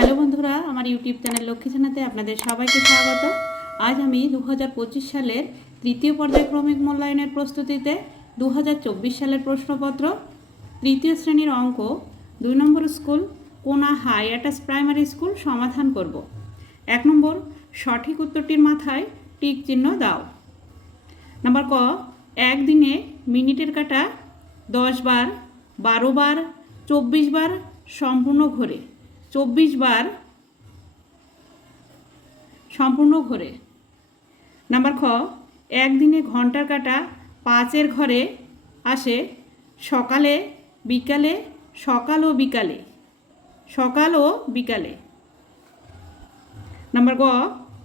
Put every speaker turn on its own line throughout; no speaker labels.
Hello বন্ধুরা, আমার YouTube channel Lakshmi জানাতে আপনাদের সবাইকে স্বাগত। আজ আমি দু হাজার পঁচিশ সালের তৃতীয় পর্যায়ক্রমিক মূল্যায়নের প্রস্তুতিতে দু হাজার চব্বিশ সালের প্রশ্নপত্র, তৃতীয় শ্রেণির অঙ্ক, দুই নম্বর স্কুল, কোনা হাই অ্যাটাস প্রাইমারি স্কুল সমাধান করব। এক নম্বর, সঠিক উত্তরটির মাথায় টিক চিহ্ন দাও। নাম্বার ক, একদিনে মিনিটের কাটা দশ বার, বারো বার, চব্বিশ বার সম্পূর্ণ ঘোরে। চব্বিশ বার সম্পূর্ণ ঘোরে। নাম্বার খ, একদিনে ঘণ্টার কাটা পাঁচের ঘরে আসে সকালে, বিকালে, সকাল ও বিকালে। সকাল ও বিকালে। নাম্বার গ,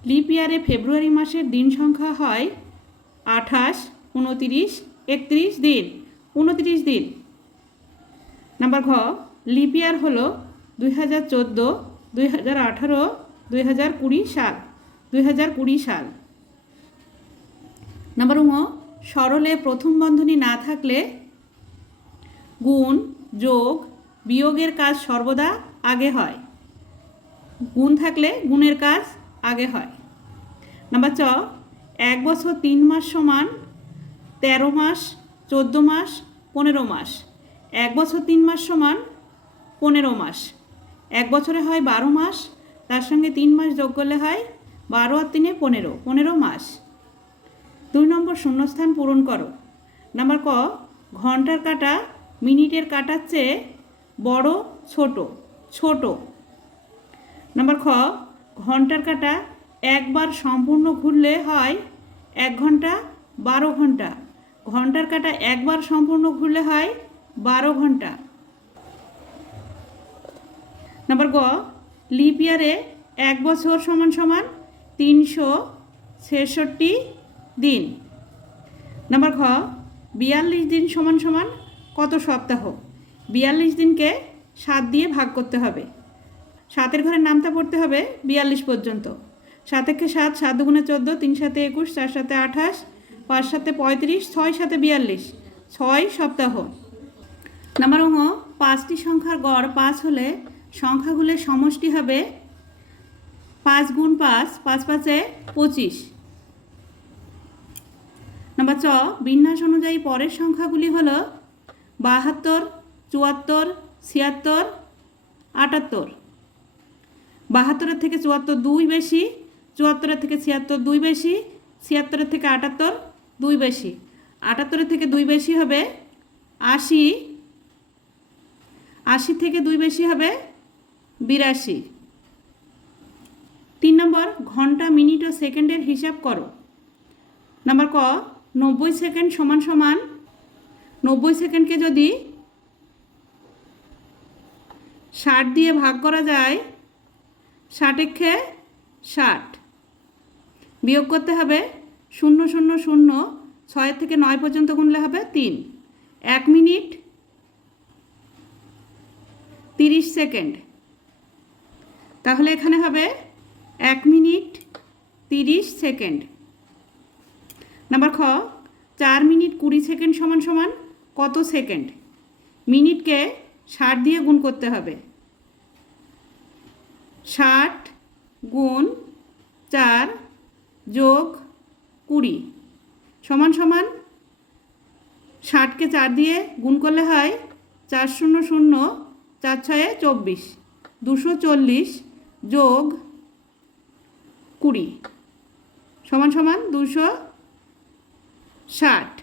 লিপ ইয়ারে ফেব্রুয়ারি মাসের দিন সংখ্যা হয় আঠাশ, উনতিরিশ, একত্রিশ দিন, উনতিরিশ দিন। নাম্বার ঘ, লিপ ইয়ার হলো দুই হাজার চোদ্দ, দুই হাজার আঠারো, দুই হাজার কুড়ি সাল, দুই হাজার কুড়ি সাল। নাম্বার উম সরলে প্রথম বন্ধনী না থাকলে গুণ, যোগ, বিয়োগের কাজ সর্বদা আগে হয়। গুণ থাকলে গুণের কাজ আগে হয়। নাম্বার চ এক বছর তিন মাস সমান তেরো মাস, চোদ্দ মাস, পনেরো মাস। এক বছর তিন মাস সমান পনেরো মাস। এক বছরে হয় বারো মাস, তার সঙ্গে তিন মাস যোগ করলে হয় বারো আর তিনে পনেরো পনেরো মাস। দুই নম্বর শূন্যস্থান পূরণ করো। নাম্বার ক, ঘণ্টার কাটা মিনিটের কাটার চেয়ে বড়, ছোট ছোট। নাম্বার খ, ঘণ্টার কাটা একবার সম্পূর্ণ ঘুরলে হয় এক ঘণ্টা, বারো ঘণ্টা। ঘণ্টার কাটা একবার সম্পূর্ণ ঘুরলে হয় বারো ঘণ্টা। নাম্বার গ, লিপ ইয়ারে এক বছর সমান সমান তিনশো ছেষট্টি দিন। নাম্বার ঘ, বিয়াল্লিশ দিন সমান সমান কত সপ্তাহ? বিয়াল্লিশ দিনকে সাত দিয়ে ভাগ করতে হবে। সাতের ঘরে নামতা পড়তে হবে বিয়াল্লিশ পর্যন্ত। সাতেকে সাত সাত দুগুণে চোদ্দ, তিন সাথে একুশ, চার সাথে আঠাশ, পাঁচ সাথে পঁয়ত্রিশ, ছয় সাথে বিয়াল্লিশ। ছয় সপ্তাহ। নাম্বার অঙ্গ পাঁচটি সংখ্যার গড় পাঁচ হলে সংখ্যাগুলোর সমষ্টি হবে পাঁচ গুণ পাঁচ পাঁচ পাঁচে পঁচিশ। নাম্বার চ বিন্যাস অনুযায়ী পরের সংখ্যাগুলি হল বাহাত্তর, চুয়াত্তর, ছিয়াত্তর, আটাত্তর। বাহাত্তরের থেকে চুয়াত্তর দুই বেশি, চুয়াত্তরের থেকে ছিয়াত্তর দুই বেশি, ছিয়াত্তরের থেকে আটাত্তর দুই বেশি। আটাত্তরের থেকে দুই বেশি হবে আশি আশি থেকে দুই বেশি হবে বিরাশি। তিন নম্বর, ঘণ্টা, মিনিট ও সেকেন্ডের হিসাব করো। নাম্বার ক, নব্বই সেকেন্ড সমান সমান। নব্বই সেকেন্ডকে যদি ষাট দিয়ে ভাগ করা যায় ষাটেক্ষে ষাট। বিয়োগ করতে হবে শূন্য শূন্য শূন্য ছয় থেকে নয় পর্যন্ত গুনলে হবে তিন। এক মিনিট তিরিশ সেকেন্ড। তাহলে এখানে হবে এক মিনিট তিরিশ সেকেন্ড। নাম্বার খ, চার মিনিট কুড়ি সেকেন্ড সমান সমান কত সেকেন্ড? মিনিটকে ষাট দিয়ে গুণ করতে হবে। ষাট গুণ চার যোগ কুড়ি সমান সমান ষাটকে চার দিয়ে গুণ করলে হয় চার শূন্য শূন্য চার ছয়ে চব্বিশ, দুশো চল্লিশ যোগ কুড়ি। সমান সমান দুশো ষাট।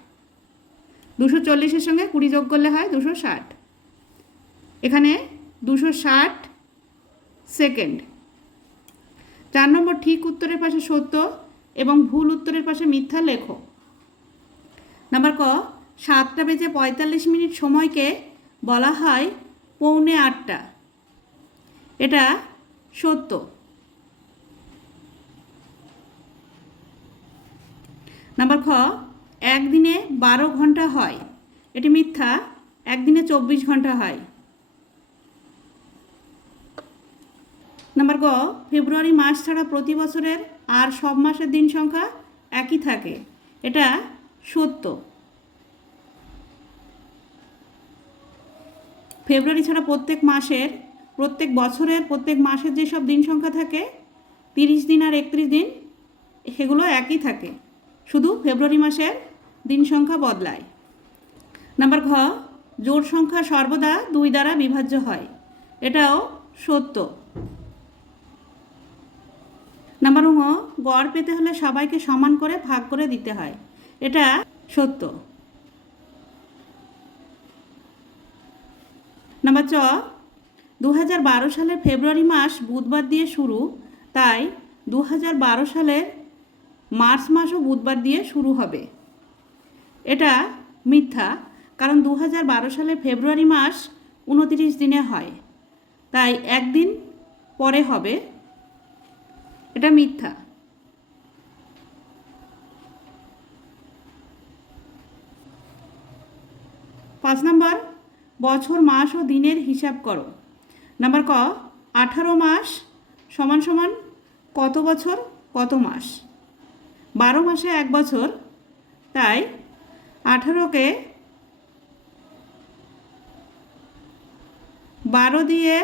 দুশো চল্লিশের সঙ্গে কুড়ি যোগ করলে হয় দুশো ষাট। এখানে দুশো ষাট সেকেন্ড। চার নম্বর ঠিক উত্তরের পাশে সত্য এবং ভুল উত্তরের পাশে মিথ্যা লেখো। নাম্বার ক, সাতটা বেজে পঁয়তাল্লিশ মিনিট সময়কে বলা হয় পৌনে আটটা। এটা সত্য। নাম্বার খ, একদিনে বারো ঘণ্টা হয়। এটি মিথ্যা, একদিনে চব্বিশ ঘণ্টা হয়। নাম্বার গ, ফেব্রুয়ারি মাস ছাড়া প্রতি বছরের আর সব মাসের দিন সংখ্যা একই থাকে। এটা সত্য। ফেব্রুয়ারি ছাড়া প্রত্যেক মাসের প্রত্যেক বছরের, প্রত্যেক মাসের যেসব দিন সংখ্যা থাকে, তিরিশ দিন আর একত্রিশ দিন, সেগুলো একই থাকে। শুধু ফেব্রুয়ারি মাসের দিন সংখ্যা বদলায়। নাম্বার ঘ জোড় সংখ্যা সর্বদা দুই দ্বারা বিভাজ্য হয়। এটাও সত্য। নাম্বার ঙ গড় পেতে হলে সবাইকে সমান করে ভাগ করে দিতে হয়। এটা সত্য। নাম্বার চ দু হাজার বারো সালের ফেব্রুয়ারি মাস বুধবার দিয়ে শুরু, তাই দু হাজার বারো সালের মার্চ মাসও বুধবার দিয়ে শুরু হবে। এটা মিথ্যা, কারণ দু হাজার বারো সালের ফেব্রুয়ারি মাস উনতিরিশ দিনে হয়, তাই একদিন পরে হবে। এটা মিথ্যা। পাঁচ নম্বর, বছর, মাস ও দিনের হিসাব করো। নাম্বার ক, আঠারো মাস সমান সমান কত বছর, কত মাস? বারো মাসে এক বছর, তাই আঠারোকে বারো দিয়ে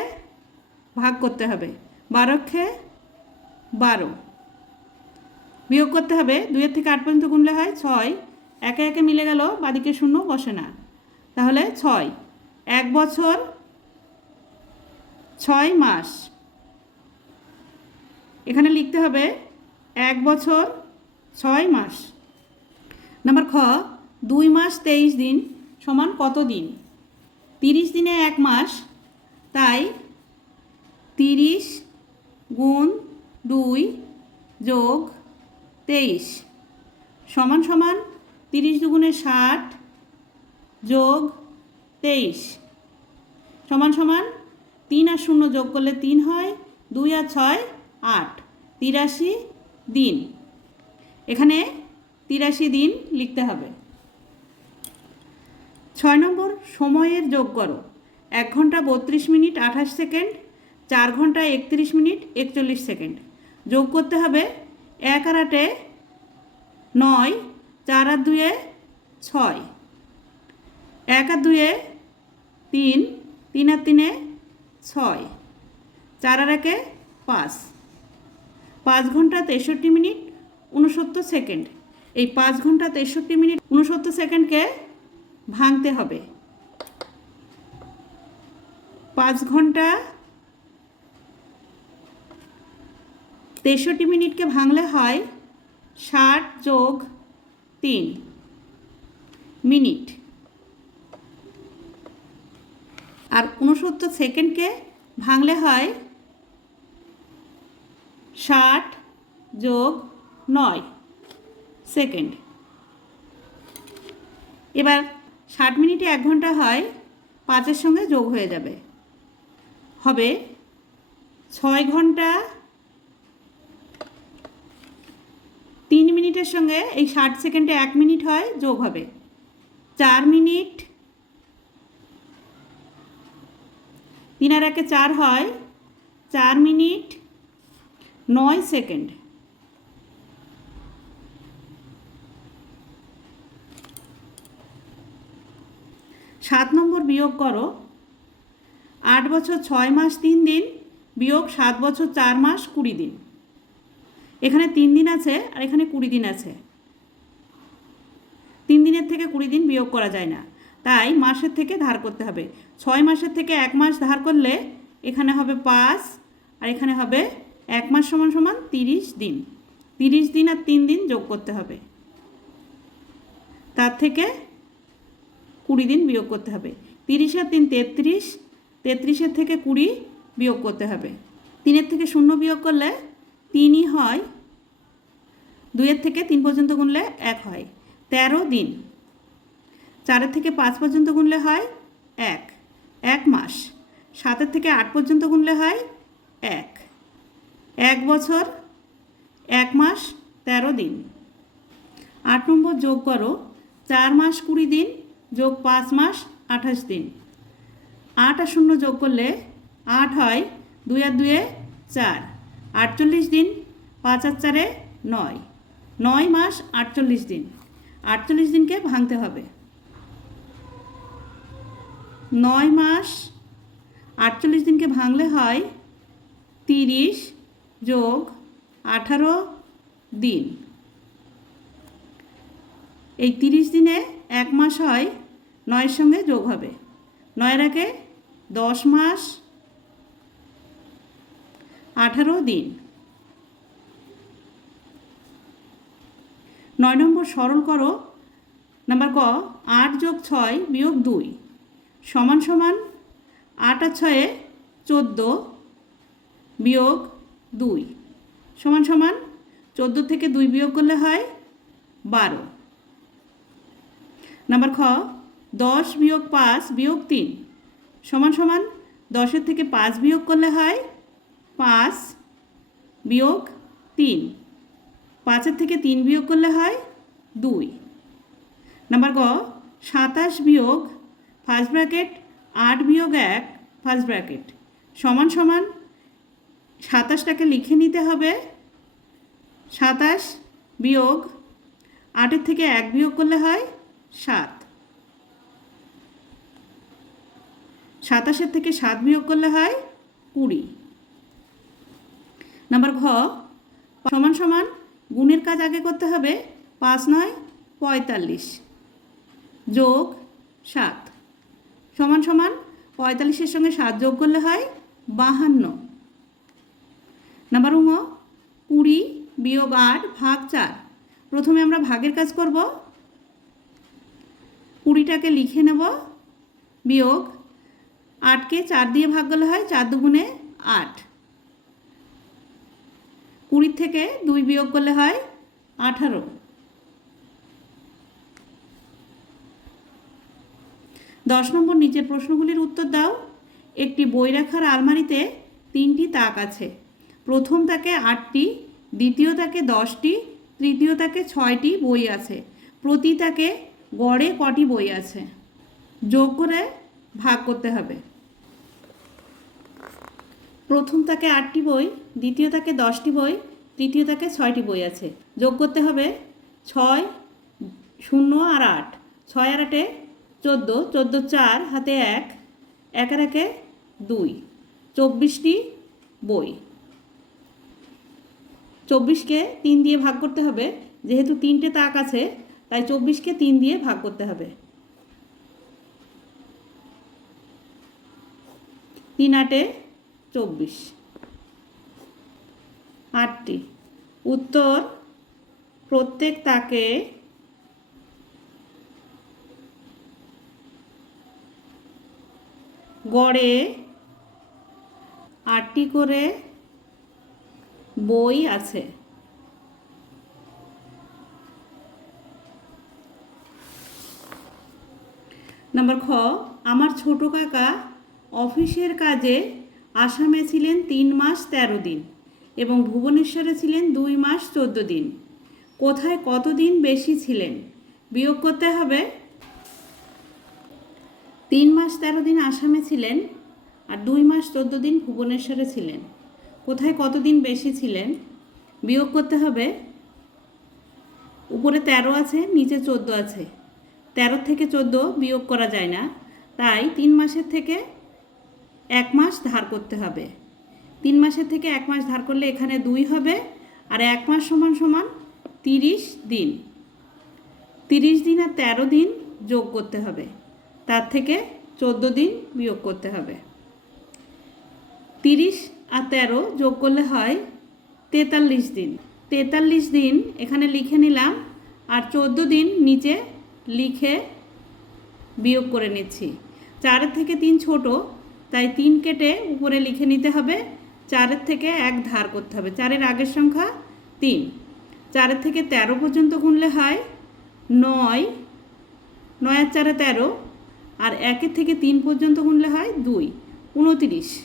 ভাগ করতে হবে। বারোকে বারো বিয়োগ করতে হবে। দুইয়ের থেকে আট পর্যন্ত গুনলে হয় ছয়। একে একে মিলে গেল, বাদিকে শূন্য, বসে না। তাহলে ছয়। এক বছর ছয় মাস। এখানে লিখতে হবে এক বছর ছয় মাস। নাম্বার খ, দুই মাস তেইশ দিন সমান কত দিন? তিরিশ দিনে এক মাস, তাই তিরিশ গুণ দুই যোগ তেইশ। সমান সমান তিরিশ দুগুণে ষাট যোগ তেইশ। সমান সমান তিন আর শূন্য যোগ করলে তিন হয়, দুই আর ছয়, আট। তিরাশি দিন। এখানে তিরাশি দিন লিখতে হবে। ছয় নম্বর, সময়ের যোগ করো। এক ঘণ্টা বত্রিশ মিনিট আঠাশ সেকেন্ড, চার ঘণ্টা একত্রিশ মিনিট একচল্লিশ সেকেন্ড। যোগ করতে হবে এক আর আটে নয়, চার আর দুয়ে ছয়। এক আর দুয়ে তিন তিন আর তিনে ছয়। চার আর একে পাঁচ। পাঁচ ঘণ্টা তেষট্টি মিনিট উনসত্তর সেকেন্ড। এই পাঁচ ঘণ্টা তেষট্টি মিনিট উনসত্তর সেকেন্ডকে ভাঙতে হবে। পাঁচ ঘণ্টা তেষট্টি মিনিটকে ভাঙলে হয় ষাট যোগ তিন মিনিট। আর উনসত্তর সেকেন্ডকে ভাঙলে হয় ষাট যোগ নয় সেকেন্ড। এবার ষাট মিনিটে এক ঘণ্টা হয়, পাঁচের সঙ্গে যোগ হয়ে যাবে। হবে ছয় ঘণ্টা তিন মিনিটের সঙ্গে এই ষাট সেকেন্ডে এক মিনিট হয়, যোগ হবে। চার মিনিট তিন আর একে চার হয়, চার মিনিট নয় সেকেন্ড। সাত নম্বর বিয়োগ করো, আট বছর ছয় মাস তিন দিন, বিয়োগ সাত বছর চার মাস কুড়ি দিন। এখানে তিন দিন আছে আর এখানে কুড়ি দিন আছে। তিন দিনের থেকে কুড়ি দিন বিয়োগ করা যায় না। তাই মাসের থেকে ধার করতে হবে। ছয় মাসের থেকে এক মাস ধার করলে এখানে হবে পাঁচ, আর এখানে হবে এক মাস সমান সমান তিরিশ দিন। তিরিশ দিন আর তিন দিন যোগ করতে হবে। তার থেকে কুড়ি দিন বিয়োগ করতে হবে। তিরিশ আর তিন তেত্রিশ, তেত্রিশের থেকে কুড়ি বিয়োগ করতে হবে। তিনের থেকে শূন্য বিয়োগ করলে তিনই হয়, দুইয়ের থেকে তিন পর্যন্ত গুনলে এক হয়। তেরো দিন। চারের থেকে পাঁচ পর্যন্ত গুনলে হয় এক। এক মাস। সাতের থেকে আট পর্যন্ত গুনলে হয় এক। এক বছর, এক মাস, তেরো দিন। আট নম্বর যোগ করো। চার মাস, কুড়ি দিন, যোগ পাঁচ মাস, আঠাশ দিন। আট আর শূন্য যোগ করলে আট হয় দুই আর দুয়ে চার। আটচল্লিশ দিন, পাঁচ আর চারে নয়। নয় মাস, আটচল্লিশ দিন। আটচল্লিশ দিনকে ভাঙতে হবে। নয় মাস আটচল্লিশ দিনকে ভাঙলে হয় তিরিশ যোগ আঠারো দিন। এই তিরিশ দিনে এক মাস হয়, নয়ের সঙ্গে যোগ হবে। নয়ের আগে দশ মাস, আঠারো দিন। নয় নম্বর সরল করো। নাম্বার ক, আট যোগ ছয় বিয়োগ দুই। সমান সমান আট আর ছয়ে চোদ্দ বিয়োগ দুই। সমান সমান চোদ্দ থেকে দুই বিয়োগ করলে হয় বারো। নাম্বার খ, দশ বিয়োগ পাঁচ বিয়োগ তিন। সমান সমান দশের থেকে পাঁচ বিয়োগ করলে হয় পাঁচ বিয়োগ তিন। পাঁচের থেকে তিন বিয়োগ করলে হয় দুই। নাম্বার গ, সাতাশ বিয়োগ ফার্স্ট ব্র্যাকেট, আট বিয়োগ এক, ফার্স্ট ব্র্যাকেট। সমান সমান সাতাশটাকে লিখে নিতে হবে। সাতাশ বিয়োগ আটের থেকে এক বিয়োগ করলে হয় সাত। সাতাশের থেকে সাত বিয়োগ করলে হয় কুড়ি। নাম্বার ঘ, সমান সমান গুণের কাজ আগে করতে হবে পাঁচ নয় পঁয়তাল্লিশ যোগ সাত। সমান সমান পঁয়তাল্লিশের সঙ্গে সাত যোগ করলে হয় বাহান্ন। নাম্বার উঙ কুড়ি বিয়োগ আট ভাগ চার। প্রথমে আমরা ভাগের কাজ করব। কুড়িটাকে লিখে নেব। বিয়োগ আটকে চার দিয়ে ভাগ করলে হয় চার দুগুণে আট। কুড়ির থেকে দুই বিয়োগ করলে হয় আঠারো। দশ নম্বর নিচের প্রশ্নগুলির উত্তর দাও। একটি বই রাখার আলমারিতে তিনটি তাক আছে। প্রথম তাকে আটটি, দ্বিতীয় তাকে দশটি, তৃতীয় তাকে ছয়টি বই আছে। প্রতি তাকে গড়ে কটি বই আছে? যোগ করে ভাগ করতে হবে। প্রথম তাকে আটটি বই, দ্বিতীয় তাকে দশটি বই, তৃতীয় তাকে ছয়টি বই আছে। যোগ করতে হবে। ছয়, শূন্য আর আট। ছয় আর আটে চোদ্দ চোদ্দ চার, হাতে এক এক আর একে দুই। চব্বিশটি বই। চব্বিশকে তিন দিয়ে ভাগ করতে হবে। যেহেতু তিনটে তাক আছে, তাই চব্বিশকে তিন দিয়ে ভাগ করতে হবে। তিন আটে চব্বিশ। আটটি। উত্তর প্রত্যেক তাকে গড়ে আটটি করে বই আছে। নাম্বার খ, আমার ছোট কাকা অফিসের কাজে আসামে ছিলেন তিন মাস তেরো দিন এবং ভুবনেশ্বরে ছিলেন দুই মাস চোদ্দ দিন। কোথায় কতদিন বেশি ছিলেন? বিয়োগ করতে হবে তিন মাস তেরো দিন আসামে ছিলেন আর দুই মাস চোদ্দ দিন ভুবনেশ্বরে ছিলেন। কোথায় কতদিন বেশি ছিলেন? বিয়োগ করতে হবে। উপরে তেরো আছে, নিচে চোদ্দ আছে। তেরো থেকে চোদ্দ বিয়োগ করা যায় না। তাই তিন মাসের থেকে এক মাস ধার করতে হবে। তিন মাসের থেকে এক মাস ধার করলে এখানে দুই হবে আর এক মাস সমান সমান তিরিশ দিন। তিরিশ দিন আর তেরো দিন যোগ করতে হবে। তার থেকে চোদ্দ দিন বিয়োগ করতে হবে। তিরিশ আর তেরো যোগ করলে হয় তেতাল্লিশ দিন। তেতাল্লিশ দিন এখানে লিখে নিলাম আর চোদ্দ দিন নিচে লিখে বিয়োগ করে নিচ্ছি। চারের থেকে তিন ছোট, তাই তিন কেটে উপরে লিখে নিতে হবে। চারের থেকে এক ধার করতে হবে। চারের আগের সংখ্যা তিন। চারের থেকে তেরো পর্যন্ত গুনলে হয় নয়। নয় চারে তেরো আর একের থেকে তিন পর্যন্ত গুনলে হয় দুই। উনতিরিশ।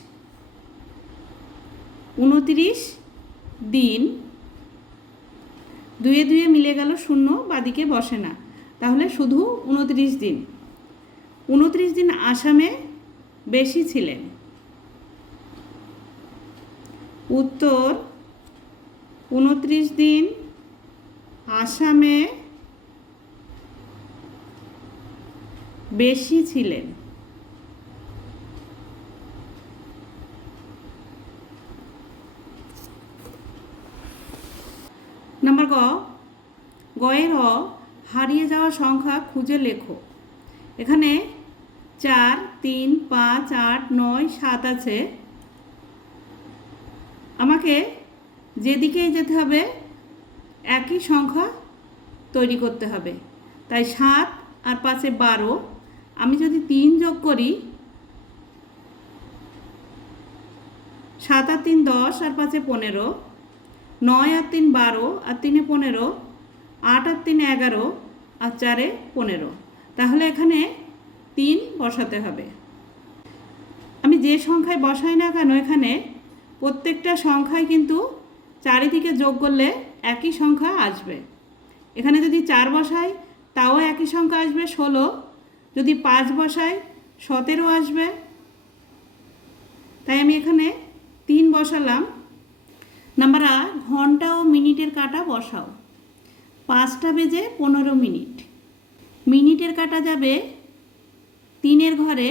উনতিরিশ দিন দুয়ে দুয়ে মিলে গেল শূন্য, বাদিকে বসে না। তাহলে শুধু উনত্রিশ দিন। উনত্রিশ দিন আসামে বেশি ছিলেন। উত্তর, উনত্রিশ দিন আসামে বেশি ছিলেন। নাম্বার গ, গয়ের অ, হারিয়ে যাওয়া সংখ্যা খুঁজে লেখো। এখানে চার, তিন, পাঁচ, আট, নয়, সাত আছে। আমাকে যেদিকেই যেতে হবে, একই সংখ্যা তৈরি করতে হবে। তাই সাত আর পাঁচে বারো আমি যদি তিন যোগ করি, সাত আর তিন দশ আর পাঁচে পনেরো, নয় আর তিন বারো আর তিনে পনেরো, আট আর তিন এগারো আর চারে পনেরো। তাহলে এখানে তিন বসাতে হবে। আমি যে সংখ্যায় বসাই না কেন, এখানে প্রত্যেকটা সংখ্যায় কিন্তু চারিদিকে যোগ করলে একই সংখ্যা আসবে। এখানে যদি চার বসাই, তাও একই সংখ্যা আসবে ষোলো যদি পাঁচ বসাই সতেরো আসবে। তাই আমি এখানে তিন বসালাম। নাম্বার আট ঘণ্টা ও মিনিটের কাটা বসাও। পাঁচটা বেজে পনেরো মিনিট। মিনিটের কাটা যাবে তিনের ঘরে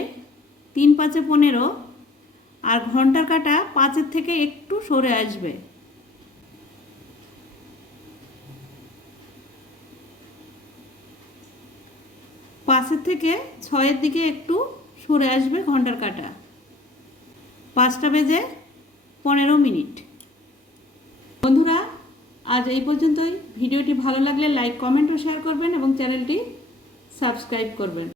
তিন পাঁচে পনেরো, আর ঘণ্টার কাটা পাঁচের থেকে একটু সরে আসবে। পাঁচের থেকে ছয়ের দিকে একটু সরে আসবে ঘণ্টার কাটা। পাঁচটা বেজে পনেরো মিনিট। বন্ধুরা, আজ এই পর্যন্তই। ভিডিওটি ভালো লাগলে লাইক, কমেন্ট ও শেয়ার করবেন এবং চ্যানেলটি সাবস্ক্রাইব করবেন।